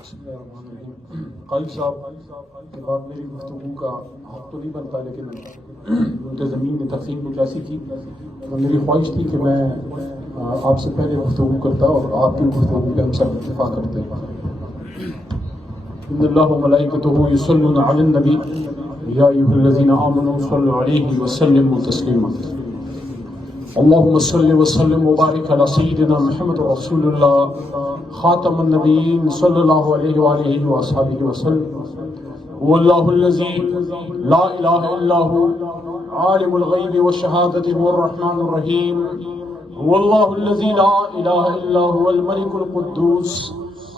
بسم اللہ الرحمن الرحیم۔ قائد صاحب کے بعد میری گفتگو کا حق تو نہیں بنتا، لیکن منتظمین نے تقسیم کچھ ایسی کی تو میری خواہش تھی کہ میں آپ سے پہلے گفتگو کرتا اور آپ کی گفتگو پہ ہم سب اتفاق کرتے۔ ان اللہ و ملائکتہ یصلون علی النبی یا ایھا الذین آمنوا صلوا علیہ وسلموا تسلیما۔ اللہم صل وسلم وبارک علی سیدنا محمد رسول اللہ خاتم النبیین صلی اللہ علیہ وآلہ وآصحابہ وسلم۔ واللہ الذی لا الہ الا هو عالم الغیب والشہادۃ هو الرحمن الرحیم۔ واللہ الذی لا الہ الا هو الملک القدوس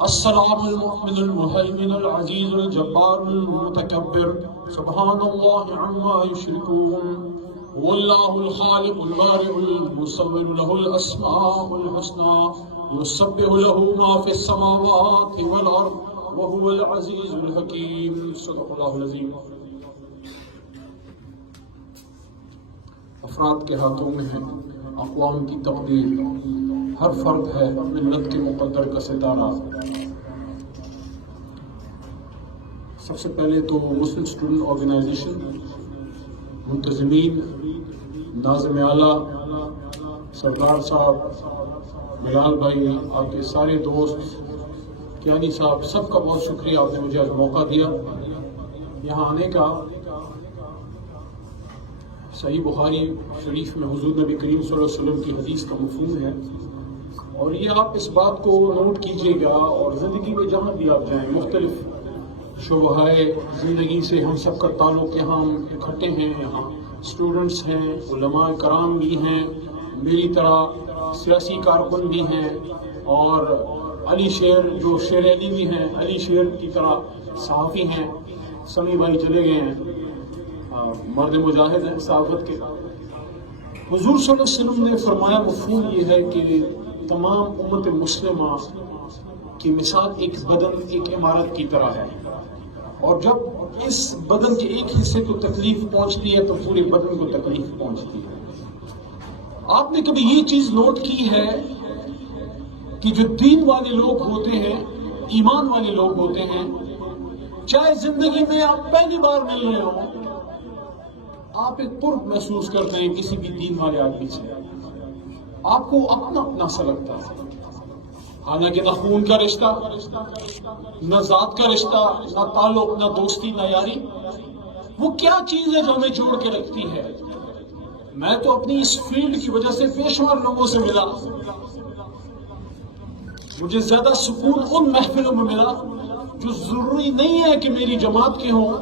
السلام المؤمن المہیمن العزیز الجبار المتکبر سبحان اللہ عما یشرکون۔ واللہ الخالق البارئ المصور له الاسماء الحسنى يسبح له ما في السماوات والارض وهو العزيز الحكيم۔ صدق اللہ العظیم۔ افراد کے ہاتھوں میں ہے اقوام کی تقدیر، ہر فرد ہے ملت کے مقدر کا ستارہ۔ سب سے پہلے تو مسلم اسٹوڈنٹ آرگنائزیشن، منتظمین، ناظم اعلیٰ سردار صاحب، بلال بھائی، آپ کے سارے دوست، کیانی صاحب، سب کا بہت شکریہ، آپ نے مجھے آج موقع دیا یہاں آنے کا۔ صحیح بخاری شریف میں حضور نبی کریم صلی اللہ علیہ وسلم کی حدیث کا مفہوم ہے، اور یہ آپ اس بات کو نوٹ کیجیے گا، اور زندگی میں جہاں بھی آپ جائیں مختلف شعبۂ زندگی سے ہم سب کا تعلق، یہاں ہم اکٹھے ہیں، یہاں اسٹوڈنٹس ہیں، علماء کرام بھی ہیں، میری طرح سیاسی کارکن بھی ہیں، اور علی شیر جو شیر علی بھی ہیں، علی شیر کی طرح صحافی ہیں، سمی بھائی چلے گئے ہیں، مرد مجاہد ہیں صحافت کے۔ حضور صلی اللہ علیہ وسلم نے فرمایا مفہوم یہ ہے کہ تمام امت مسلمہ کی مثال ایک بدن، ایک عمارت کی طرح ہے، اور جب اس بدن کے ایک حصے کو تکلیف پہنچتی ہے تو پورے بدن کو تکلیف پہنچتی ہے۔ آپ نے کبھی یہ چیز نوٹ کی ہے کہ جو دین والے لوگ ہوتے ہیں، ایمان والے لوگ ہوتے ہیں، چاہے زندگی میں آپ پہلی بار مل رہے ہوں، آپ ایک قرب محسوس کرتے ہیں کسی بھی دین والے آدمی سے، آپ کو اپنا اپنا سا لگتا ہے، حالانکہ نہ خون کا رشتہ، نہ ذات کا رشتہ، نہ تعلق، نہ دوستی، نہ یاری۔ وہ کیا چیز ہے جو ہمیں جوڑ کے رکھتی ہے؟ میں تو اپنی اس فیلڈ کی وجہ سے بے شمار لوگوں سے ملا، مجھے زیادہ سکون ان محفلوں میں ملا جو ضروری نہیں ہے کہ میری جماعت کے ہوں،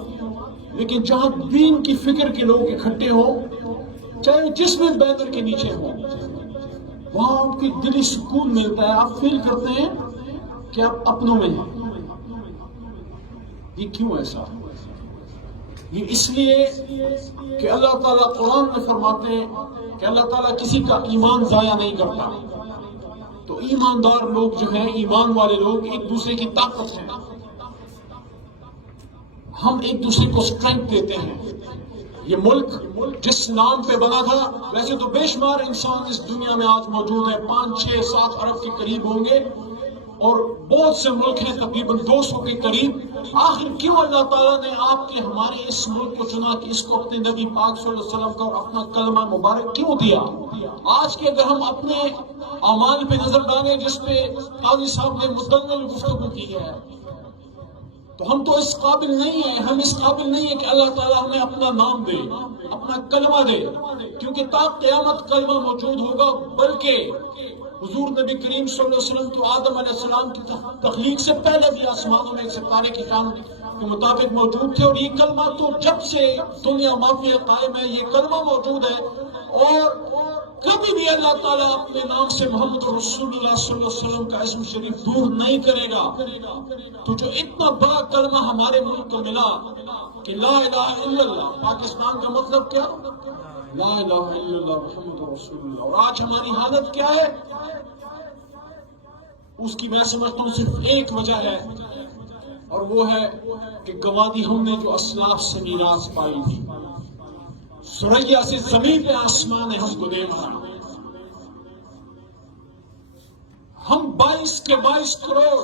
لیکن جہاں دین کی فکر کے لوگ اکٹھے ہوں، چاہے جس بھی بینر کے نیچے ہوں، وہاں آپ کو دلی سکون ملتا ہے، آپ فیل کرتے ہیں کہ آپ اپنوں میں ہیں۔ یہ کیوں ایسا؟ یہ اس لیے کہ اللہ تعالیٰ قرآن میں فرماتے ہیں کہ اللہ تعالیٰ کسی کا ایمان ضائع نہیں کرتا، تو ایماندار لوگ جو ہیں، ایمان والے لوگ ایک دوسرے کی طاقت ہیں، ہم ایک دوسرے کو اسٹرینتھ دیتے ہیں۔ یہ ملک جس نام پہ بنا تھا، ویسے تو بے شمار انسان اس دنیا میں آج موجود ہیں، 5، 6، 7 ارب کے قریب ہوں گے، اور بہت سے ملک ہیں تقریباً 200 کے قریب۔ آخر کیوں اللہ تعالیٰ نے آپ کے ہمارے اس ملک کو چنا کہ اس کو اپنے نبی پاک صلی اللہ علیہ وسلم کا اور اپنا کلمہ مبارک کیوں دیا؟ آج کے اگر ہم اپنے اعمال پہ نظر ڈالیں، جس پہ قاضی صاحب نے مدلل گفتگو کی ہے، تو ہم تو اس قابل نہیں ہیں، ہم اس قابل نہیں ہیں کہ اللہ تعالیٰ ہمیں اپنا نام دے، اپنا کلمہ دے، کیونکہ تا قیامت کلمہ موجود ہوگا، بلکہ حضور نبی کریم صلی اللہ علیہ وسلم تو آدم علیہ السلام کی تخلیق سے پہلے بھی آسمانوں میں ستارے کی شان کے مطابق موجود تھے، اور یہ کلمہ تو جب سے دنیا مافیا قائم ہے یہ کلمہ موجود ہے، اور کبھی بھی اللہ تعالیٰ اپنے نام سے محمد رسول اللہ صلی اللہ علیہ وسلم کا اسم شریف دور نہیں کرے گا۔ تو جو اتنا بڑا کلمہ ہمارے ملک کو ملا کہ لا الہ الا اللہ، پاکستان کا مطلب کیا؟ لا الہ الا اللہ محمد رسول اللہ، اور آج ہماری حالت کیا ہے؟ اس کی میں سمجھتا ہوں صرف ایک وجہ ہے، اور وہ ہے کہ گوادی ہم نے جو اسلاف سے میراث پائی تھی، سریا سے زمین پہ آسمان ہے ہم کو دے بنا۔ ہم 22 کے 22 کروڑ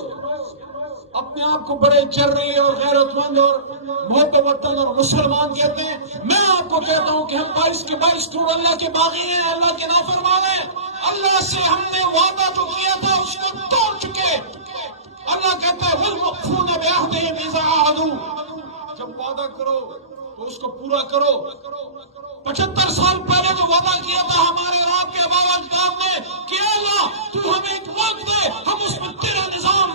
اپنے آپ کو بڑے چرری اور غیرت مند اور محب وطن اور مسلمان کہتے ہیں. میں آپ کو کہتا ہوں کہ ہم 22 کے 22 کروڑ اللہ کے باغی ہیں, اللہ کے نافرمان ہیں. اللہ سے ہم نے وعدہ جو کیا تھا اس کو توڑ چکے. اللہ کہتا ہے وَالْمُوفُونَ بِعَهْدِهِمْ إِذَا عَاهَدُوا, جب وعدہ کرو تو اس کو پورا کرو. 75 سال پہلے جو وعدہ کیا تھا ہمارے اور آپ کے آباء و اجداد نے کہ اللہ تو ہمیں ایک وقت دے, ہم اس میں تیرا نظام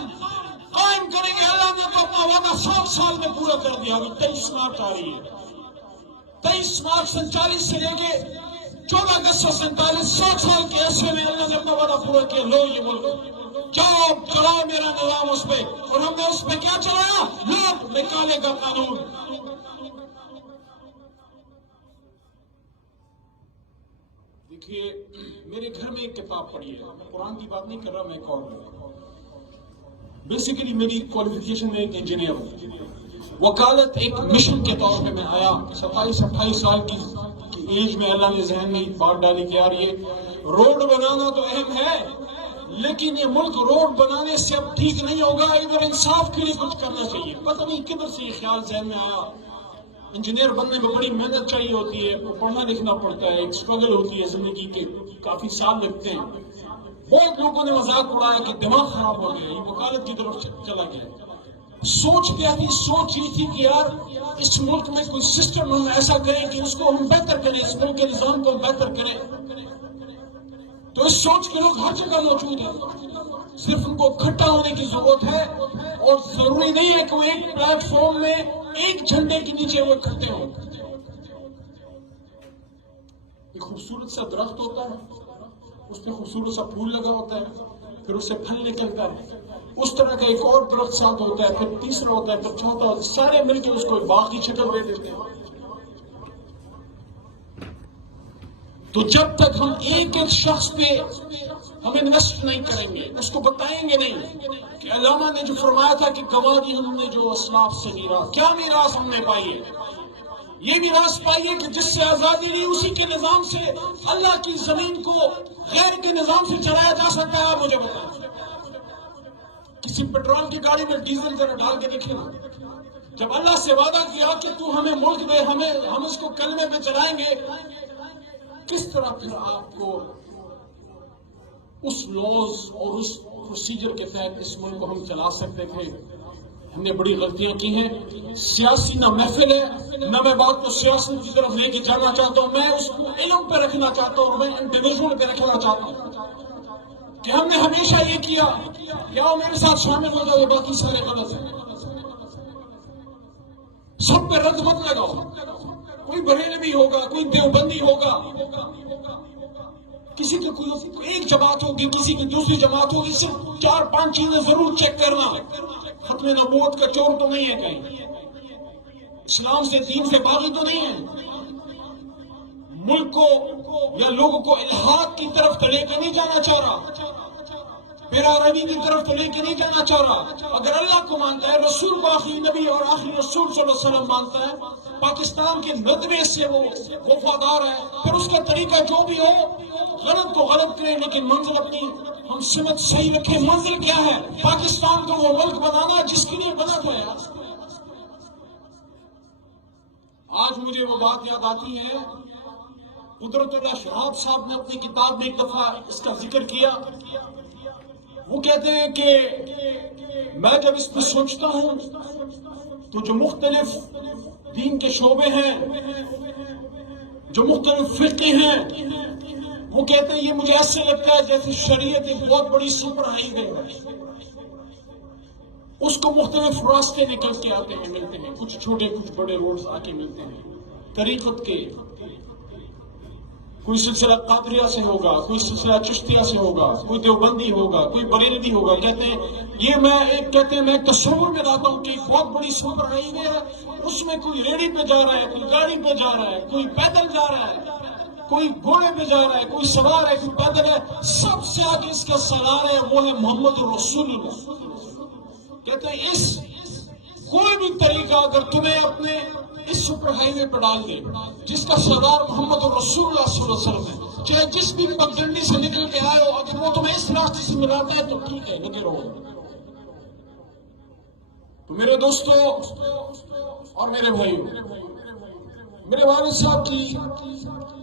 قائم کریں گے. اللہ نے تو اپنا وعدہ 100 سال میں پورا کر دیا. ابھی 23 مارچ آ رہی ہے, 23 مارچ 47 سے لے کے 14 اگست 47, 100 سال کے عرصے میں اللہ نے اپنا وعدہ پورا کیا. لو یہ ملک جاؤ چلاؤ میرا نظام اس پہ, اور ہم نے اس پہ کیا چلایا؟ لوگ نکالے کا قانون. دیکھیے میرے گھر میں ایک کتاب پڑھی ہے, میں قرآن کی بات نہیں کر رہا, میں ایک اور بیسیکلی میری کوالیفیکیشن میں ایک انجینئر ہوں. وکالت ایک مشن کے طور پہ میں آیا. 27-28 سال کی ایج میں اللہ نے ذہن میں بات ڈالی کہ یار یہ روڈ بنانا تو اہم ہے, لیکن یہ ملک روڈ بنانے سے اب ٹھیک نہیں ہوگا, ادھر انصاف کے لیے کچھ کرنا چاہیے. پتہ نہیں کدھر سے یہ خیال ذہن میں آیا. انجینئر بننے میں بڑی محنت چاہیے ہوتی ہے, پڑھنا لکھنا پڑتا ہے, ایک اسٹرگل ہوتی ہے زندگی کے, کافی سال لگتے ہیں. بہت لوگوں نے مذاق اڑایا کہ دماغ خراب ہو گیا, یہ وکالت کی طرف چلا گیا. سوچ کیا تھی؟ سوچ یہ تھی کہ یار اس ملک میں کوئی سسٹم ہم ایسا کریں کہ اس کو ہم بہتر کریں, اس ملک کے نظام کو بہتر کریں. تو اس سوچ کے لوگ ہر جگہ موجود ہیں, صرف ان کو اکٹھا ہونے کی ضرورت ہے. اور ضروری نہیں ہے کہ وہ ایک پلیٹ فارم میں ایک جھنڈے کے نیچے وہ اکٹھے ہوں. ایک خوبصورت سا درخت ہوتا ہے, اس پہ خوبصورت سا پھول لگا ہوتا ہے, پھر اس سے پھل نکلتا ہے. اس طرح کا ایک اور درخت ساتھ ہوتا ہے, پھر تیسرا ہوتا ہے, پھر چوتھا ہوتا ہے. سارے مل کے اس کو باغ کی شکل دے دیتے ہیں. تو جب تک ہم ایک ایک شخص پہ ہم انویسٹ نہیں کریں گے, اس کو بتائیں گے نہیں کہ علامہ نے جو فرمایا تھا کہ گواہی ہم نے جو اسلاف سے میراث, کیا میراث ہم نے پائی ہے؟ یہ میراث پائی ہے کہ جس سے آزادی لی اسی کے نظام سے اللہ کی زمین کو غیر کے نظام سے چلایا جا سکتا ہے. آپ مجھے بتائیں, کسی پیٹرول کی گاڑی میں ڈیزل ذرا ڈال کے دیکھیں نا. جب اللہ سے وعدہ کیا کہ تو ہمیں ملک دے, ہم اس کو کلمے پہ چلائیں گے, کس طرح پھر آپ کو اس لاز اور اس پروسیجر کے تحت اس ملک کو ہم چلا سکتے تھے؟ ہم نے بڑی غلطیاں کی ہیں. سیاسی نہ محفل ہے, نہ میں بات کو سیاست کی طرف لے کے جانا چاہتا ہوں, میں اس کو علم پہ رکھنا چاہتا ہوں, اور میں انڈیویجول پہ رکھنا چاہتا ہوں کہ ہم نے ہمیشہ یہ کیا, یا میرے ساتھ شامل ہو جاؤ, باقی سارے غلط ہیں. سب پہ رد مت لگاؤ. کوئی بریلوی ہوگا, کوئی دیوبندی ہوگا, کسی کی کوئی ایک جماعت ہوگی, کسی کی دوسری جماعت ہوگی. صرف 4-5 چیزیں ضرور چیک کرنا. ختم نبوت کا چور تو نہیں ہے کہیں, اسلام سے دین سے باغی تو نہیں ہے, ملک کو یا لوگوں کو الحاد کی طرف تو لے کے نہیں جانا چاہ رہا, پیرا روی کی طرف تو لے کے نہیں جانا چاہ رہا. اگر اللہ کو مانتا ہے, رسول کو آخری نبی اور آخری رسول صلی اللہ علیہ وسلم مانتا ہے, پاکستان کے ندوے سے وہ وفادار ہے, پھر اس کا طریقہ جو بھی ہو, غلط کو غلط کریں لیکن منزل اپنی ہم سمت صحیح رکھیں. منزل کیا ہے؟ پاکستان کو وہ ملک بنانا جس کے لیے بنا تھا. یار آج مجھے وہ بات یاد آتی ہے, قدرت اللہ شہاب صاحب نے اپنی کتاب میں ایک دفعہ اس کا ذکر کیا. وہ کہتے ہیں کہ میں جب اس پہ سوچتا ہوں تو جو مختلف دین کے شعبے ہیں, جو مختلف فرقے ہیں, وہ کہتے ہیں یہ مجھے ایسے لگتا ہے جیسے شریعت ایک بہت بڑی سپر ہائی وے ہے. اس کو مختلف راستے نکل کے آتے ہیں, ملتے ہیں, کچھ چھوٹے کچھ بڑے روڈز آ کے ملتے ہیں طریقت کے. کوئی سلسلہ قادریہ سے ہوگا, کوئی سلسلہ چشتیہ سے ہوگا, کوئی دیوبندی ہوگا, کوئی بریلوی ہوگا. کہتے ہیں یہ میں ایک تصور میں لاتا ہوں کہ ایک بہت بڑی سپر ہائی وے ہے, اس میں کوئی ریڑھی پہ جا رہا ہے, کوئی گاڑی پہ جا رہا ہے, کوئی پیدل جا رہا ہے, کوئی گھوڑے پہ جا رہا ہے, کوئی سوار ہے, کوئی پیدل ہے. سب سے آگے اس کا سالار ہے, وہ ہے محمد رسول اللہ. کہتے ہیں اس کوئی بھی طریقہ اگر تمہیں اپنے اس سپر ہائی وے پہ ڈال دے جس کا سردار محمد رسول اللہ صلی اللہ علیہ وسلم ہے, چاہے جس بھی پگڈنڈی سے نکل کے آئے ہو, اگر وہ تمہیں اس راستے سے ملاتا ہے تو ٹھیک ہے, نکل رہو. تو میرے دوستوں اور میرے بھائیوں، میرے والد صاحب کی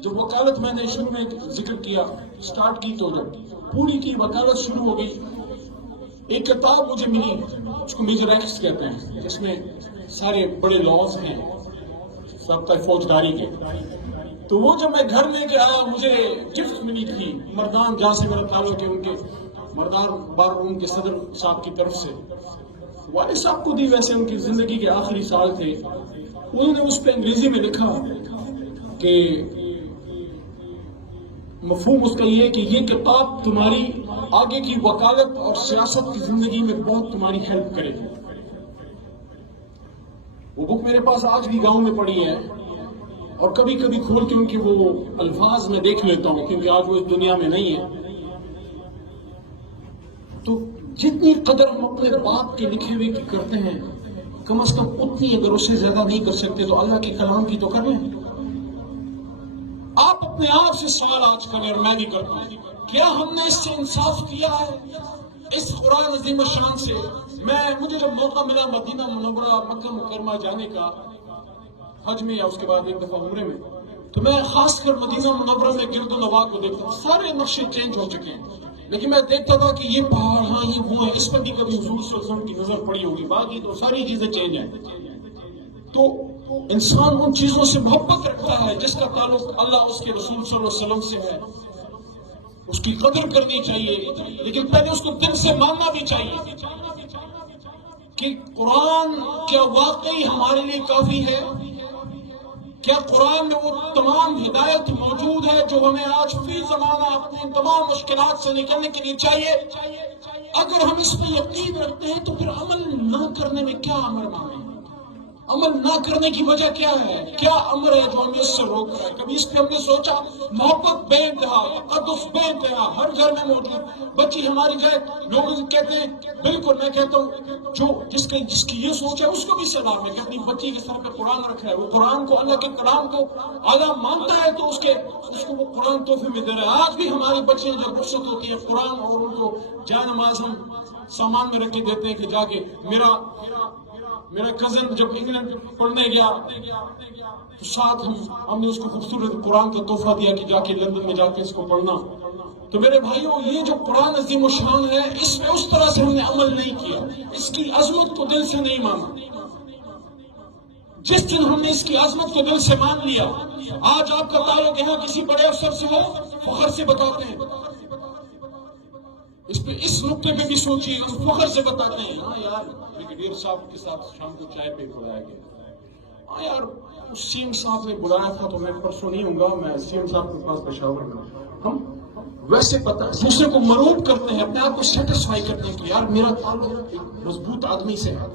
جب وکالت میں نے شروع میں ذکر کیا، سٹارٹ کی، تو جب پوری کی وکالت شروع ہو گئی، ایک کتاب مجھے ملی اس کو میجر ایکٹس کہتے ہیں، جس میں سارے بڑے لاز ہیں ضابطہ فوجداری کے. تو وہ جب میں گھر لے کے آیا، مجھے گفٹ ملی تھی مردان، جہاں سے میرا تعلق ہے، ان کے مردان بار روم کے صدر صاحب کی طرف سے. والد صاحب کو دی، ویسے ان کی زندگی کے آخری سال تھے. انہوں نے اس پہ انگریزی میں لکھا کہ مفہوم اس کا یہ ہے کہ یہ کتاب تمہاری آگے کی وکالت اور سیاست کی زندگی میں بہت تمہاری ہیلپ کرے گی. وہ بک میرے پاس آج بھی گاؤں میں پڑی ہے، اور کبھی کبھی کھول کے ان کے وہ الفاظ میں دیکھ لیتا ہوں، کیونکہ آج وہ اس دنیا میں نہیں ہے. تو جتنی قدر ہم اپنے باپ کے لکھے ہوئے کی کرتے ہیں، کم از کم اتنی اگر اس سے زیادہ نہیں کر سکتے تو اللہ کے کلام کی تو کر لیں. آپ اپنے آپ سے سوال آج کریں، اور میں بھی کرتا ہوں، کیا ہم نے اس سے انصاف کیا ہے؟ اس قرآن عظیم الشان سے مجھے جب موقع ملا مدینہ منورہ مکہ مکرمہ جانے کا، حج میں یا اس کے بعد ایک دفعہ عمرے میں، تو میں خاص کر مدینہ منورہ میں گرد و نواح کو دیکھتا ہوں. سارے نقشے چینج ہو چکے ہیں، لیکن میں دیکھتا تھا کہ یہ پہاڑ ہاں ہی وہ ہیں، اس پر بھی کبھی حضور صلی اللہ علیہ وسلم کی نظر پڑی ہوگی، باقی تو ساری چیزیں چینج ہیں. تو انسان ان چیزوں سے محبت رکھتا ہے جس کا تعلق اللہ اس کے رسول صلی اللہ علیہ وسلم سے ہے، اس کی قدر کرنی چاہیے، لیکن پہلے اس کو دل سے ماننا بھی چاہیے کہ قرآن کیا واقعی ہمارے لیے کافی ہے؟ کیا قرآن میں وہ تمام ہدایت موجود ہے جو ہمیں آج فی زمانہ اپنے تمام مشکلات سے نکلنے کے لیے چاہیے؟ اگر ہم اس پہ یقین رکھتے ہیں تو پھر عمل نہ کرنے میں کیا امر مانے؟ عمل نہ کرنے کی وجہ کیا ہے؟ کیا امر ہے جو ہمیں اس سے روک رہا ہے؟ کبھی اس پہ ہم نے سوچا؟ محبت بے انتہا، تقدس بے انتہا ہر گھر میں موجود. بچی ہماری جائے، لوگ کہتے ہیں، بالکل میں کہتا ہوں جو جس کی یہ سوچ ہے اس کو بھی سلام ہے کہ اپنی بچی کے سر پہ قرآن رکھا ہے، وہ قرآن کو، اللہ کے کلام کو اعلیٰ مانتا ہے تو اس کو وہ قرآن تحفے میں دے رہا ہے. آج بھی ہماری بچیاں جب رخصت ہوتی ہیں قرآن اور ان کو جائے نماز ہم سامان میں رکھ کے دیتے ہیں کہ جا کے. میرا کزن جب انگلینڈ پڑھنے گیا تو ساتھ ہم نے اس کو خوبصورت قرآن کا تحفہ دیا کہ جا کے لندن میں جا کے اس کو پڑھنا. تو میرے بھائیوں، یہ جو قرآن عظیم الشان ہے، اس میں اس طرح سے ہم نے عمل نہیں کیا، اس کی عظمت کو دل سے نہیں مانا. جس دن ہم نے اس کی عظمت کو دل سے مان لیا، آج آپ کا تعلق یہاں کسی بڑے افسر سے ہو، فخر سے بتاتے ہیں. اس نقطے پہ بھی سوچیے، فخر سے بتاتے ہیں، ہاں یار بریگیڈیئر صاحب کے ساتھ شام کو چائے پہ بلایا گیا، ہاں یار اس سی ایم صاحب نے بلایا تھا تو میں پرسوں نہیں ہوں گا، میں سی ایم صاحب کے پاس پشاور میں. ہم ویسے دوسرے کو مروب کرتے ہیں، اپنے آپ کو سیٹسفائی کرتے ہیں کہ یار میرا تعلق ایک مضبوط آدمی سے ہے.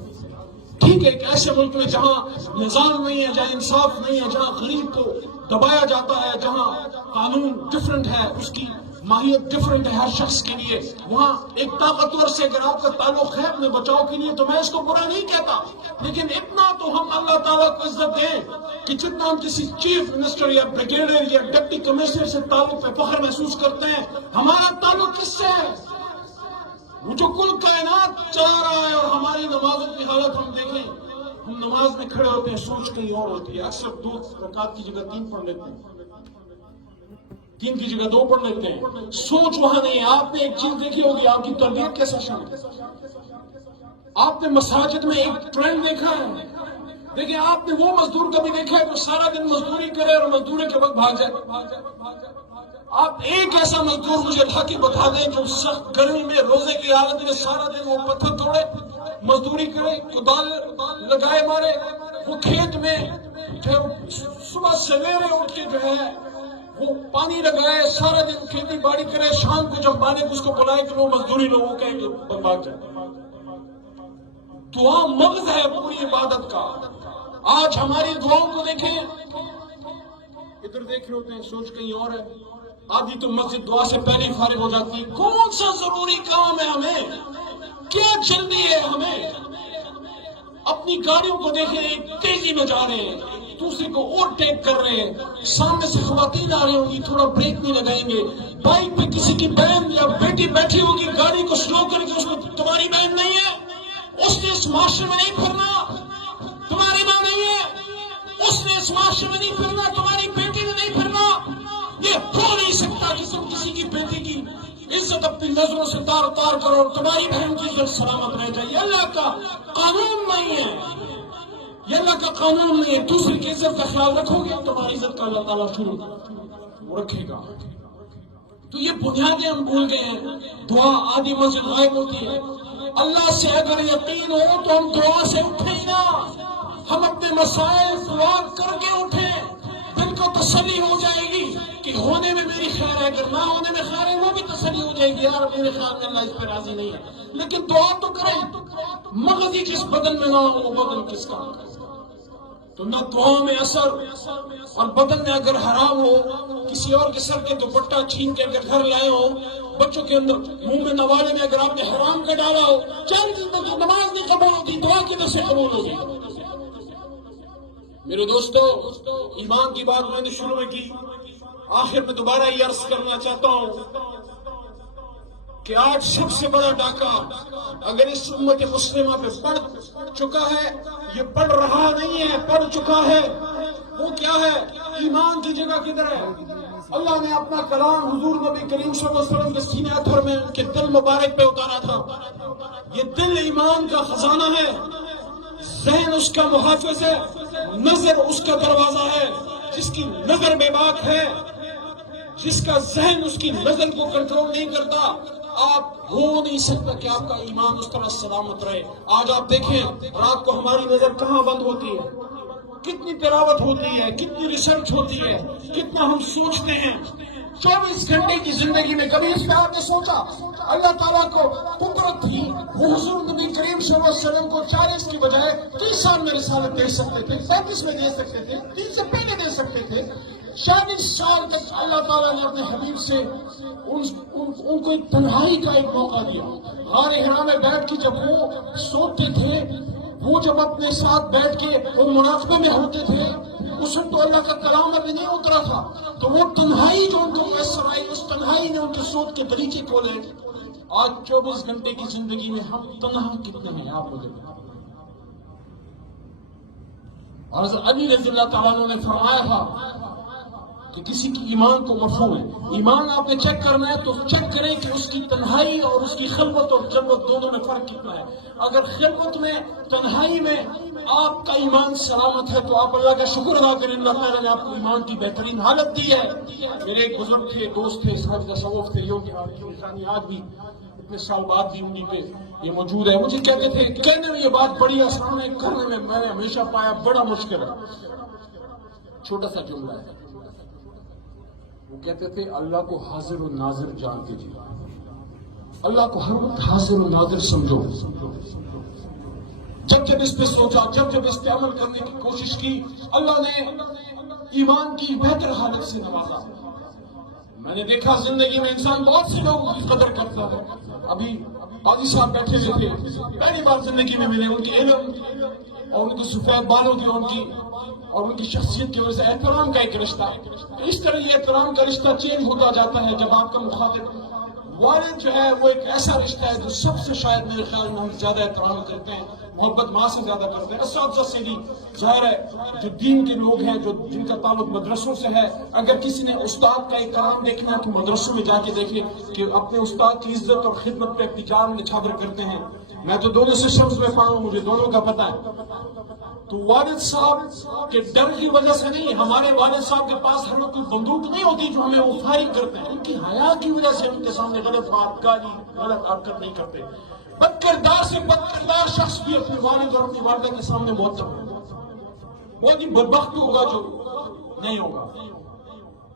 ٹھیک ہے، ایک ایسے ملک میں جہاں نظام نہیں ہے، جہاں انصاف نہیں ہے، جہاں غریب کو دبایا جاتا ہے، جہاں قانون ڈفرنٹ ہے، اس کی ماہیت ڈفرنٹ ہے ہر شخص کے لیے، وہاں ایک طاقتور سے اگر آپ کا تعلق ہے اپنے بچاؤ کے لیے تو میں اس کو برا نہیں کہتا، لیکن اتنا تو ہم اللہ تعالیٰ کو عزت دیں کہ جتنا ہم کسی چیف منسٹر یا بریگیڈیئر یا ڈپٹی کمشنر سے تعلق پہ فخر محسوس کرتے ہیں، ہمارا تعلق کس سے ہے؟ وہ جو کل کائنات چلا رہا ہے. اور ہماری نمازوں کی حالت ہم دیکھیں، ہم نماز میں کھڑے ہوتے ہیں، سوچ کہیں اور ہوتی ہے. اکثر 2 رکعت کی جگہ 3 پڑھ لیتے ہیں، 3 کی جگہ 2 پڑھ لیتے ہیں، سوچ وہاں نہیں ہے. آپ نے ایک چیز دیکھی ہوگی، آپ کی تربیت کیسا شامل ہے. آپ نے مساجد میں ایک ٹرینڈ دیکھا ہے. دیکھیں، آپ نے وہ مزدور کبھی دیکھا ہے جو سارا دن مزدوری کرے اور مزدوری کے وقت بھاگ جائے؟ آپ ایک ایسا مزدور مجھے لا کے بتا دیں جو سخت گرمی میں روزے کی حالت میں سارا دن وہ پتھر توڑے، مزدوری کرے، کدال لگائے مارے، وہ کھیت میں صبح سویرے اٹھ کے جو ہے وہ پانی لگائے، سارا دن کھیتی باڑی کرے، شام کو جب مالک اس کو بلائے کہ وہ مزدوری لوگوں کہیں گے برباد جائے. دعا مغز ہے پوری عبادت کا. آج ہماری دعاؤں کو دیکھیں، ادھر دیکھ رہے ہوتے ہیں، سوچ کہیں اور ہے. آدھی تو مسجد دعا سے پہلے ہی فارغ ہو جاتی ہے. کون سا ضروری کام ہے ہمیں؟ کیا جلدی ہے ہمیں؟ اپنی گاڑیوں کو دیکھیں، ایک تیزی میں جا رہے ہیں، دوسرے کو اوور ٹیک کر رہے ہیں، سامنے سے خواتین آ رہی ہوں گی، تھوڑا بریک نہیں لگائیں گے. بائک پہ کسی کی بہن یا بیٹی بیٹھی ہوگی، گاڑی کو سلو کر کے اس کو تمہاری بہن نہیں ہے، اس اس نے اس معاشرے میں نہیں پھرنا تمہاری ماں نہیں ہے، اس نے اس معاشرے میں نہیں پھرنا تمہاری بیٹی نے نہیں پھرنا. یہ ہو نہیں سکتا کہ تم کسی کی بیٹی کی عزت اپنی نظروں سے تار تار کرو اور تمہاری بہن کی عزت سلامت رہ جائے. یہ اللہ کا قانون نہیں ہے، یہ اللہ کا قانون نہیں ہے. دوسری کی عزت کا خیال رکھو گے تمہاری عزت کا اللہ تعالیٰ شروع وہ رکھے گا. تو یہ بنیادیں ہم بھول گئے ہیں. دعا آدھی منزل غائب ہوتی ہے. اللہ سے اگر یقین ہو تو ہم دعا سے اٹھیں نا، ہم اپنے مسائل دعا کر کے اٹھیں. دل کو تسلی ہو جائے گی کہ ہونے میں میری خیر ہے، اگر نہ ہونے میں خیر ہے وہ بھی تسلی ہو جائے گی، یار میرے خیال میں اللہ اس پہ راضی نہیں ہے. لیکن دعا تو کریں. مغز ہی جس بدن میں نہ ہو وہ بدن کس کام کا؟ تو نہ دعاؤں میں اثر، اور بدن میں اگر حرام ہو، کسی اور کے سر کے دوپٹہ چھین کے اگر گھر لائے ہو، بچوں کے اندر منہ میں نوالے میں اگر آپ نے حرام کا ڈالا ہو، چند زندگی نماز نہیں قبول ہوتی، دعا کدھر سے قبول ہوگی؟ میرے دوستو، ایمان کی بات میں نے شروع میں کی، آخر میں دوبارہ یہ عرض کرنا چاہتا ہوں کہ آج سب سے بڑا ڈاکہ اگر اس امت مسلمہ پہ پڑ چکا ہے، یہ پڑ رہا نہیں ہے، پڑ چکا ہے. وہ کیا ہے؟ ایمان کی جگہ کدھر ہے؟ اللہ نے اپنا کلام حضور نبی کریم صلی اللہ علیہ وسلم کے سینے اتھر میں ان کے دل مبارک پہ اتارا تھا. یہ دل ایمان کا خزانہ ہے، ذہن اس کا محافظ ہے، نظر اس کا دروازہ ہے. جس کی نظر بے باک ہے، جس کا ذہن اس کی نظر کو کنٹرول نہیں کرتا، آپ ہو نہیں سکتا کہ آپ کا ایمان اس طرح سلامت رہے. آج آپ دیکھیں رات کو ہماری نظر کہاں بند ہوتی ہے، کتنی تلاوت ہوتی ہے، کتنی ریسرچ ہوتی ہے، کتنا ہم سوچتے ہیں. 24 گھنٹے کی زندگی میں کبھی اس پہ آپ نے سوچا؟ اللہ تعالیٰ کو قدرت تھی، وہ حضور نبی کریم صلی اللہ علیہ وسلم کو 40 کی بجائے 30 سال میں رسالت دے سکتے تھے، 35 میں دے سکتے تھے، 30 سے پہلے دے سکتے تھے. 40 سال تک اللہ تعالیٰ نے اپنے حبیب سے ان کو ایک تنہائی کا ایک موقع دیا. غار حرا میں بیٹھ کے جب وہ سوتے تھے، وہ جب اپنے ساتھ بیٹھ کے وہ مناقبے میں ہوتے تھے، اس وقت تو اللہ کا کلام ابھی نہیں اترا تھا. تو وہ تنہائی جو ان کو میسر آئی، اس تنہائی نے ان کے سوچ کے دریچے کھولے. آج 24 گھنٹے کی زندگی میں ہم تنہا کتنے ہیں آپ مجھے بتائیں. اور حضرت علی رضی اللہ تعالیٰ عنہ نے فرمایا تھا کہ کسی کی ایمان کو مفہوم ہے. ایمان آپ نے چیک کرنا ہے تو چیک کریں کہ اس کی تنہائی اور اس کی خلوت اور جلوت دونوں میں فرق کتنا ہے. اگر خلوت میں، تنہائی میں آپ کا ایمان سلامت ہے تو آپ اللہ کا شکر ادا کریں، اللہ تعالیٰ نے آپ کو ایمان کی بہترین حالت دی ہے. میرے ایک بزرگ تھے، دوست تھے، صاحب تصوف تھے، یوں کہ آپ کی نشانیات بھی اتنے سال بعد بھی انہیں پہ یہ موجود ہے. مجھے کہتے تھے، کہنے میں یہ بات بڑی آسان ہے، کرنے میں نے ہمیشہ پایا بڑا مشکل ہے. چھوٹا سا جملہ ہے. وہ کہتے تھے اللہ کو حاضر و ناظر جان کے جیو، اللہ کو ہر وقت حاضر و ناظر سمجھو. جب جب اس پہ سوچا، جب جب اس پہ عمل کرنے کی کوشش کی، اللہ نے ایمان کی بہتر حالت سے نوازا. میں نے دیکھا زندگی میں انسان بہت سے لوگوں کی قدر کرتا ہے. ابھی قاضی صاحب بیٹھے ہوئے تھے، پہلی بار زندگی میں ملے. ان کے علم اور ان کے سفید بالوں کی اور ان کی شخصیت کی وجہ سے احترام کا ایک رشتہ ہے. اس طرح یہ احترام کا رشتہ چینج ہوتا جاتا ہے جب آپ کا مخاطب والد جو ہے وہ ایک ایسا رشتہ ہے جو سب سے شاید میرے خیال میں ہم زیادہ احترام کرتے ہیں، محبت ماں سے زیادہ کرتے ہیں. اساتذہ سے بھی ظاہر ہے، جو دین کے لوگ ہیں، جو جن کا تعلق مدرسوں سے ہے. اگر کسی نے استاد کا احترام دیکھنا ہے تو مدرسوں میں جا کے دیکھے کہ اپنے استاد کی عزت اور خدمت پہ احتجاج نچھاور کرتے ہیں. میں تو دونوں سے شمس میں پڑھا ہوں، مجھے دونوں کا پتہ ہے. تو والد صاحب کے ڈر کی وجہ سے نہیں، ہمارے والد صاحب کے پاس ہمیں کوئی بندوق نہیں ہوتی جو ہمیں وہ فائرنگ کرتے ہیں. ان کی حیا کی وجہ سے ان کے سامنے غلط بات، گالی، غلط حرکت نہیں کرتے. بد کردار سے بد کردار شخص بھی اپنے والد اور اپنی والدہ کے سامنے معطل ہے. بہت ہی بدبخت ہوگا جو نہیں ہوگا.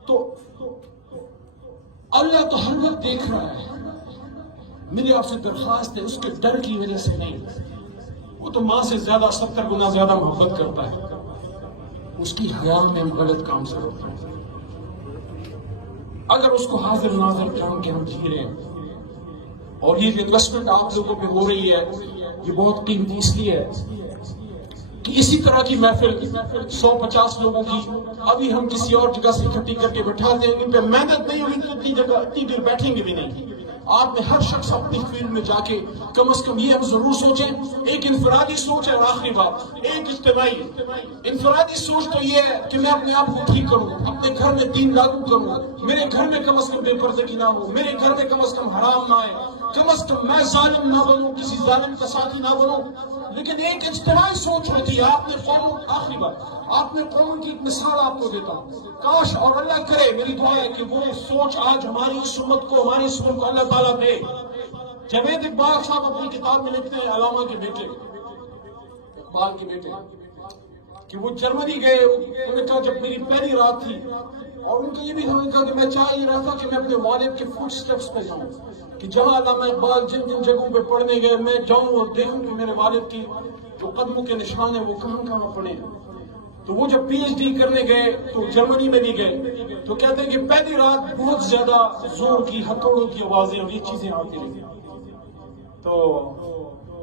تو اللہ تو ہر وقت دیکھ رہا ہے. میری آپ سے درخواست ہے، اس کے ڈر کی وجہ سے نہیں. وہ تو ماں سے زیادہ 70 گنا زیادہ محبت کرتا ہے. اس کی حیا میں ہم غلط کام سے روکتے ہیں. اگر اس کو حاضر ناظر جان کے ہم جی رہے ہیں، اور یہ جو انویسٹمنٹ آپ لوگوں پہ ہو رہی ہے یہ بہت قیمتی اس لیے ہے کہ اسی طرح کی محفل 150 لوگوں کی ابھی ہم کسی اور جگہ سے اکٹھی کر کے بٹھا دیں. ان پہ محنت نہیں ہوگی تو اتنی دیر بیٹھیں گے بھی نہیں. آپ میں ہر شخص اپنی فیلڈ میں جا کے کم از کم یہ ہم ضرور سوچیں، ایک انفرادی سوچ ہے اور آخری بات ایک اجتماعی۔ انفرادی سوچ تو یہ ہے کہ میں اپنے آپ کو ٹھیک کروں، اپنے گھر میں دین لاگو کروں، میرے گھر میں کم از کم بے پردگی نہ ہو، میرے گھر میں کم از کم حرام نہ آئے، کم از کم میں ظالم نہ بنوں، کسی ظالم کا ساتھی نہ بنوں۔ لیکن ایک اجتماعی سوچ ہوتی ہے۔ آپ نے قوم، آخری بات، آپ نے قوم کی ایک مثال آپ کو دیتا ہوں، کاش اور اللہ کرے، میری دعا ہے کہ وہ سوچ آج ہماری اس امت کو، ہماری اس امت کو اللہ تعالیٰ دے۔ جنید اقبال صاحب اپنی کتاب میں لکھتے ہیں، علامہ کے بیٹے، اقبال کے بیٹے، کہ وہ جرمنی گئے، انہوں نے کہا جب میری پہلی رات تھی، اور ان کو یہ بھی کہا کہ میں چاہ ہی رہا تھا کہ میں اپنے والد کے فٹ سٹیپس پہ جاؤں، کہ جہاں علامہ اقبال جن جن جگہوں پہ پڑھنے گئے میں جاؤں اور دیکھوں کہ میرے والد کی جو قدموں کے نشان ہیں وہ کہاں کہاں پڑے۔ تو وہ جب پی ایچ ڈی کرنے گئے تو جرمنی میں بھی گئے، تو کہتے ہیں کہ پہلی رات بہت زیادہ زور کی ہتھوڑوں کی آوازیں اور یہ چیزیں آتی رہی۔ تو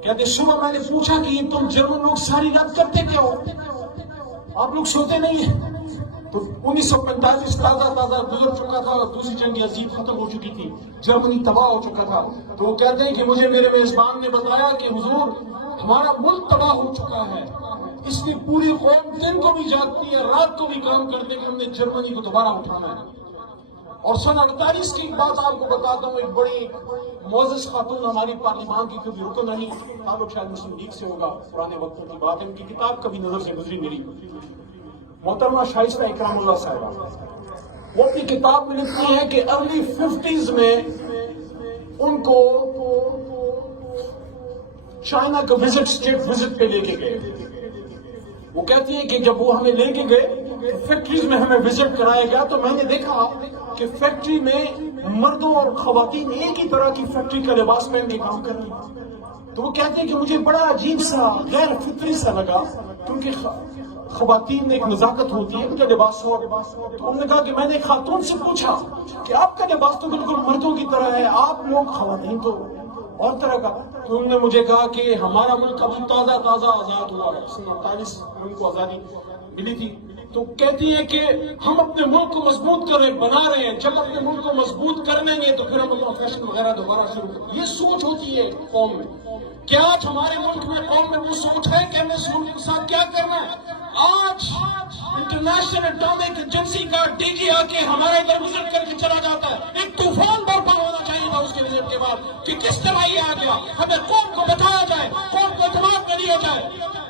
کہتے ہیں صبح میں نے پوچھا کہ یہ تم جرمن لوگ ساری رات کرتے کیا ہو، آپ لوگ سوتے نہیں ہیں؟ تو 1945 تازہ گزر چکا تھا اور دوسری جنگ عظیم ختم ہو چکی تھی، جرمنی تباہ ہو چکا تھا۔ تو وہ کہتے ہیں کہ مجھے میرے میزبان نے بتایا کہ حضور ہمارا ملک تباہ ہو چکا ہے، اس لیے پوری قوم دن کو بھی جاگتی ہے، رات کو بھی کام کرتے ہیں کہ ہم نے جرمنی کو دوبارہ اٹھانا ہے۔ اور سن 48 کی بات آپ کو بتاتا ہوں، ایک بڑی معزز خاتون ہماری پارلیمان کی کبھی رکن رہی، تعلق شاید مسلم لیگ سے ہوگا، پرانے وقتوں کی بات ہے، ان کی کتاب کبھی نظر سے گزری میری، محترمہ شائستہ اکرام اللہ صاحبہ، وہ اپنی کتاب میں لکھتی ہیں کہ ارلی 50s میں ان کو چائنا کا اسٹیٹ وزٹ پہ لے کے گئے۔ وہ کہتی ہیں کہ جب وہ ہمیں لے کے گئے فیکٹریز میں ہمیں وزٹ کرایا گیا، تو میں نے دیکھا کہ فیکٹری میں مردوں اور خواتین ایک ہی طرح کی فیکٹری کا لباس پہن کے کام کر رہی ہیں۔ تو وہ کہتے ہیں کہ مجھے بڑا عجیب سا غیر فطری سا لگا، کیونکہ خواتین میں ایک نزاکت ہوتی ہے ان کا لباس ہو۔ تو انہوں نے کہا کہ میں نے خاتون سے پوچھا کہ آپ کا لباس تو بالکل مردوں کی طرح ہے، آپ لوگ خواتین تو اور طرح کا۔ تو انہوں نے مجھے کہا کہ ہمارا ملک ابھی تازہ آزاد ہوا ہے، 1948 میں ان کو آزادی ملی تھی۔ تو کہتی ہے کہ ہم اپنے ملک کو مضبوط کر رہے ہیں، بنا رہے ہیں، جب اپنے ملک کو مضبوط کر لیں گے تو پھر ہم اپنا فیشن وغیرہ دوبارہ شروع کریں گے۔ یہ سوچ ہوتی ہے قوم میں۔ کیا آج ہمارے ملک میں قوم میں وہ سوچ ہے کہ ہمیں اس ملک کے ساتھ کیا کرنا ہے؟ آج انٹرنیشنل اٹامک ایجنسی کا ڈی جی آ کے ہمارے ادھر وزٹ کر کے چلا جاتا ہے، ایک طوفان برپا ہونا چاہیے تھا اس کے وزٹ کے بعد کہ کس طرح یہ آ گیا۔ ہمیں قوم کو بتایا جائے، قوم کو اعتماد میں لیا جائے،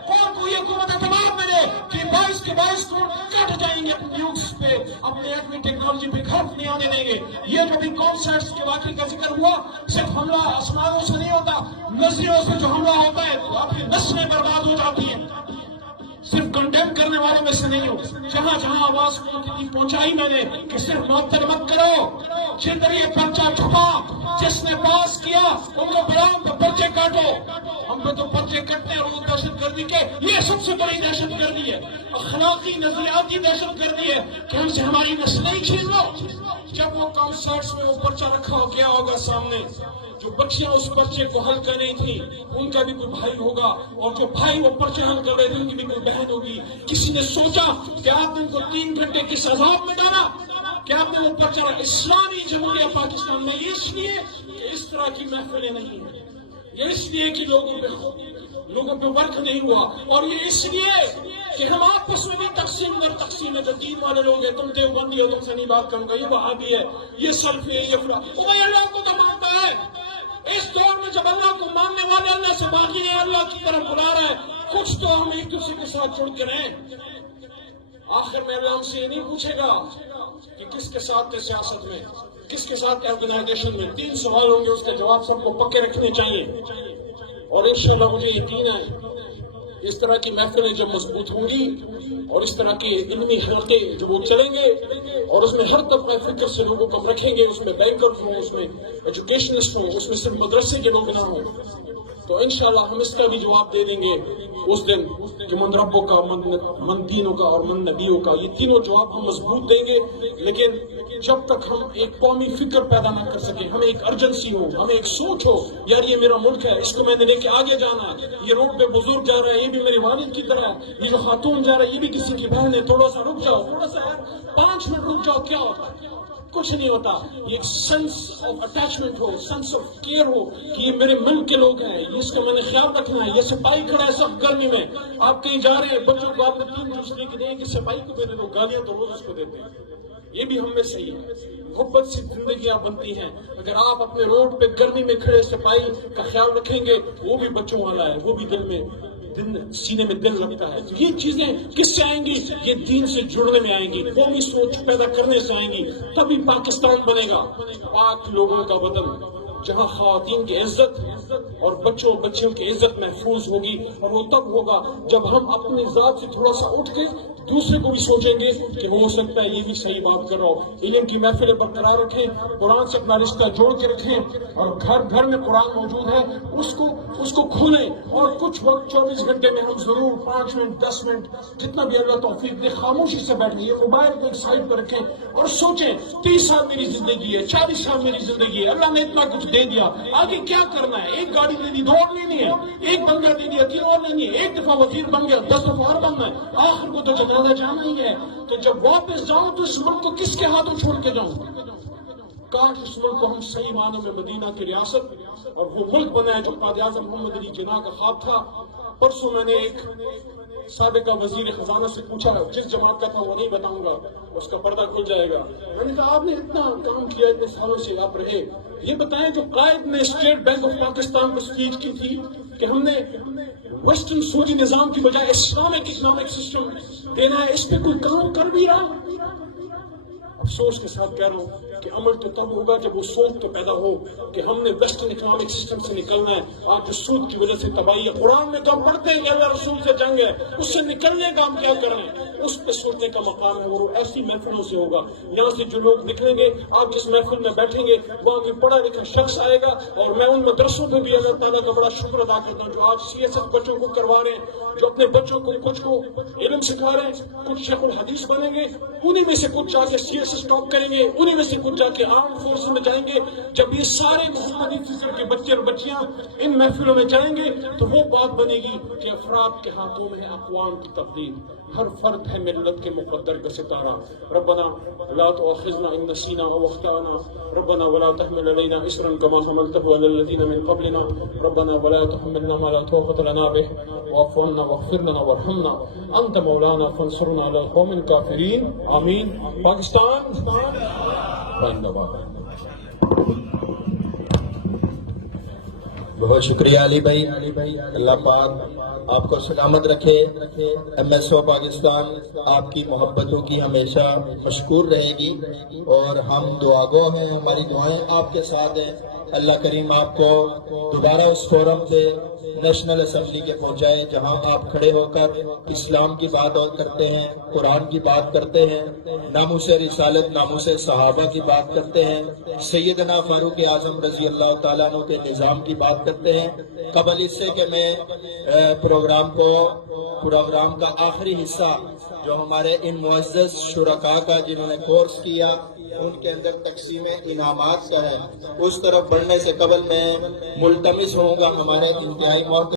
قوم کو یہ حکومت اعتماد میں لے کہ 22 کے 22 کروڑ کٹ جائیں گے اپنے نیوز پہ، اپنے ایٹمی ٹیکنالوجی پہ خرچ نہیں آنے دیں گے۔ یہ جو بھی کانسرٹس کے واقعے کا ذکر ہوا، صرف حملہ آسمانوں سے نہیں ہوتا، نظریوں سے جو حملہ ہوتا ہے تو اپنی نسلیں برباد ہو جاتی ہیں۔ صرف کنڈیم کرنے والے میں سے نہیں ہو، جہاں جہاں آواز پہنچائی میں نے کہ صرف معطل مت کرو، جدھر یہ پرچہ چھپا، جس نے پاس کیا ان کو بلاؤ تو پرچے کاٹو۔ ہم پہ تو پرچے کٹتے ہیں اور وہ دہشت گردی کے، یہ سب سے بڑی دہشت گردی ہے، اخلاقی نظریاتی دہشت گردی ہے کہ ہم سے ہماری نسلیں چھین لو۔ جب وہ کانسرٹس میں وہ پرچہ رکھا گیا ہوگا سامنے، جو بچیاں اس پرچے کو حل کر رہی تھی ان کا بھی کوئی بھائی ہوگا، اور جو بھائی وہ پرچے حل کر رہے تھے ان کی بھی کوئی بہن ہوگی۔ کسی نے سوچا کہ آپ نے ان کو 3 گھنٹے کس عذاب میں ڈالا کہ آپ نے وہ پرچہ اسلامی جمہوریہ پاکستان میں، یہ اس لیے کہ اس طرح کی محفلیں نہیں ہیں، یہ اس لیے کہ لوگوں پہ ورک نہیں ہوا، اور یہ اس لیے کہ ہم آپس میں بھی تقسیم در تقسیم ہے۔ جو دین والے لوگ ہیں، تم دیوبندی ہو، تم سے نہیں بات کروں گا، یہ وہابی ہے، یہ سلفی ہے، یہ فلاں، وہ بھائی اللہ کو تو مانتا ہے۔ اس دور میں جب اللہ کو ماننے والے اللہ سے باقی ہیں، اللہ کی طرف بلا رہا ہے، کچھ تو ہم ایک دوسرے کے ساتھ جڑ کے رہیں۔ آخر میں اللہ ہم سے یہ نہیں پوچھے گا کہ کس کے ساتھ تھے سیاست میں، کس کے ساتھ آرگنائزیشن میں۔ 3 سوال ہوں گے، اس کے جواب سب کو پکے رکھنے چاہیے، اور انشاءاللہ مجھے یقین ہے اس طرح کی محفلیں جب مضبوط ہوں گی اور اس طرح کی علمی حلقے جو وہ چلیں گے اور اس میں ہر طبقہ فکر سے لوگوں کو ہم رکھیں گے، اس میں بینکر ہوں، اس میں ایجوکیشنسٹ ہوں، اس میں صرف مدرسے کے لوگ نہ ہوں، تو انشاءاللہ ہم اس کا بھی جواب دے دیں گے اس دن کہ من ربوں کا، من دینوں کا اور من نبیوں کا، یہ تینوں جواب ہم مضبوط دیں گے۔ لیکن جب تک ہم ایک قومی فکر پیدا نہ کر سکیں، ہمیں ایک ارجنسی ہو، ہمیں ایک سوچ ہو، یار یہ میرا ملک ہے، اس کو میں نے لے کے آگے جانا ہے، یہ روڈ پہ بزرگ جا رہا ہے، یہ بھی میرے والد کی طرح ہے، یہ جو خاتون جا رہا ہے یہ بھی کسی کی بہن ہے، تھوڑا سا رک جاؤ، تھوڑا سا 5 منٹ رک جاؤ، کیا ہوتا ہے؟ کچھ نہیں ہوتا. یہ ایک سینس آف اٹیچمنٹ ہو, سینس آف کیئر ہو کہ یہ میرے ملک کے لوگ ہیں, اس کو میں نے خیال رکھنا ہے. یہ سپاہی کھڑا ہے سب گرمی میں, آپ کہیں جا رہے ہیں, بچوں کو آپ نے 3 جوس لے کے دیں کہ سپاہی کو دے دو, گالیاں تو روز اس کو دیتے ہیں. یہ بھی ہم میں صحیح ہے. محبت سے زندگیاں بنتی ہیں. اگر آپ اپنے روڈ پہ گرمی میں کھڑے سپاہی کا خیال رکھیں گے, وہ بھی بچوں والا ہے, وہ بھی دل میں سینے میں دل رکھتا ہے. یہ چیزیں کس سے آئیں گی؟ یہ دین سے جڑنے میں آئیں گی, قومی سوچ پیدا کرنے سے آئیں گی. تبھی پاکستان بنے گا پاک لوگوں کا وطن, جہاں خواتین کی عزت اور بچیوں کی عزت محفوظ ہوگی. اور وہ تب ہوگا جب ہم اپنی ذات سے تھوڑا سا اٹھ کے دوسرے کو بھی سوچیں گے کہ ہو سکتا ہے یہ بھی صحیح بات کر رہا ہو. علم کی محفلیں برقرار رکھیں, قرآن سے اپنا رشتہ جوڑ کے رکھیں, اور گھر گھر میں قرآن موجود ہے, اس کو کھولیں. اور کچھ وقت 24 گھنٹے میں ہم ضرور 5 منٹ 10 منٹ جتنا بھی اللہ توفیق دے خاموشی سے بیٹھیں. یہ موبائل کو ایک سائڈ پر رکھیں اور سوچیں 30 سال میری زندگی ہے, 40 سال میری زندگی ہے, اللہ نے اتنا کچھ دے دیا, آگے کیا کرنا ہے؟ ایک گاڑی لینی, 2 اور لینی ہے, ایک بنگلہ لے لیا, 3 اور لینی ہے, ایک دفعہ وزیر بن گیا, 10 دفعہ اور بننا ہے, آخر کو تو جنازہ جانا ہی ہے. تو جب واپس جاؤں تو اس ملک کو کس کے ہاتھوں چھوڑ کے جاؤں؟ کاش اس ملک کو ہم صحیح معنوں میں مدینہ کی ریاست اور وہ ملک بنائے جو قائد اعظم محمد علی جناح کا خواب تھا. پرسوں میں نے ایک سابقہ وزیر خزانہ سے پوچھا, جس جماعت کا تھا وہ نہیں بتاؤں گا, اس کا پردہ کھل جائے گا. میں نے کہا آپ نے اتنا کام کیا, اتنے سالوں سے آپ رہے, یہ بتائیں جو قائد نے اسٹیٹ بینک آف پاکستان کو اسپیچ کی تھی کہ ہم نے ویسٹرن سعودی نظام کی بجائے اسلامک اکنامک سسٹم دینا ہے, اس پہ کوئی کام کر بھی رہا؟ افسوس کے ساتھ کہہ رہا ہوں کہ عمل تو تب ہوگا جب وہ سوچ تو پیدا ہو کہ ہم نے ویسٹرن اکنامک سسٹم سے نکلنا ہے. آج جو سود کی وجہ سے تباہی ہے, قرآن میں تو ہم پڑھتے ہیں کہ اللہ رسول سے جنگ ہے, اس سے نکلنے کا ہم کیا کر رہے ہیں, اس پہ سوچنے کا مقام ہے. وہ ایسی محفلوں سے ہوگا, یہاں سے جو لوگ نکلیں گے, آپ جس محفل میں بیٹھیں گے وہاں بھی پڑھا لکھا شخص آئے گا. اور میں ان مدرسوں پہ بھی اللہ تعالیٰ کا بڑا شکر ادا کرتا ہوں جو آج CSF بچوں کو کروا رہے ہیں, جو اپنے بچوں کو کچھ کو علم سکھا رہے ہیں. کچھ شیخ الحدیث بنیں گے, انہی میں سے کچھ جا کے CSS ٹاپ کریں گے, انہی میں سے کچھ جا کے آرم فورس میں جائیں گے. جب یہ سارے محمدی فکر کے بچے اور بچیاں ان محفلوں میں جائیں گے تو وہ بات بنے گی کہ افراد کے ہاتھوں میں ہے اقوام کی تبدیل, ہر فرد ہے ملت کے مقدر کا ستارہ. ربنا لا تؤاخذنا ان نسینا او اخطانا, ربنا ولا تحمل علينا اسرا كما حملته على الذين من قبلنا, ربنا ولا تحملنا ما لا طاقة لنا به, واعف عنا واغفر لنا وارحمنا انت مولانا فانصرنا على القوم الكافرين. آمین. پاکستان زندہ باد. بہت شکریہ علی بھائی. اللہ پاک آپ کو سلامت رکھے. MSO پاکستان آپ کی محبتوں کی ہمیشہ مشکور رہے گی, اور ہم دعا گو ہیں, ہماری دعائیں آپ کے ساتھ ہیں. اللہ کریم آپ کو دوبارہ اس فورم پہ نیشنل اسمبلی کے پہنچائے جہاں آپ کھڑے ہو کر اسلام کی بات اور کرتے ہیں, قرآن کی بات کرتے ہیں, ناموس رسالت ناموس صحابہ کی بات کرتے ہیں, سیدنا فاروق اعظم رضی اللہ تعالیٰ عنہ کے نظام کی بات کرتے ہیں. قبل اس سے کہ میں پروگرام کا آخری حصہ جو ہمارے ان معزز شرکاء کا جنہوں نے کورس کیا ان کے اندر تقسیم انعامات کا ہے, اس طرف بڑھنے سے قبل میں ملتمس ہوں گا ہمارے انتہائی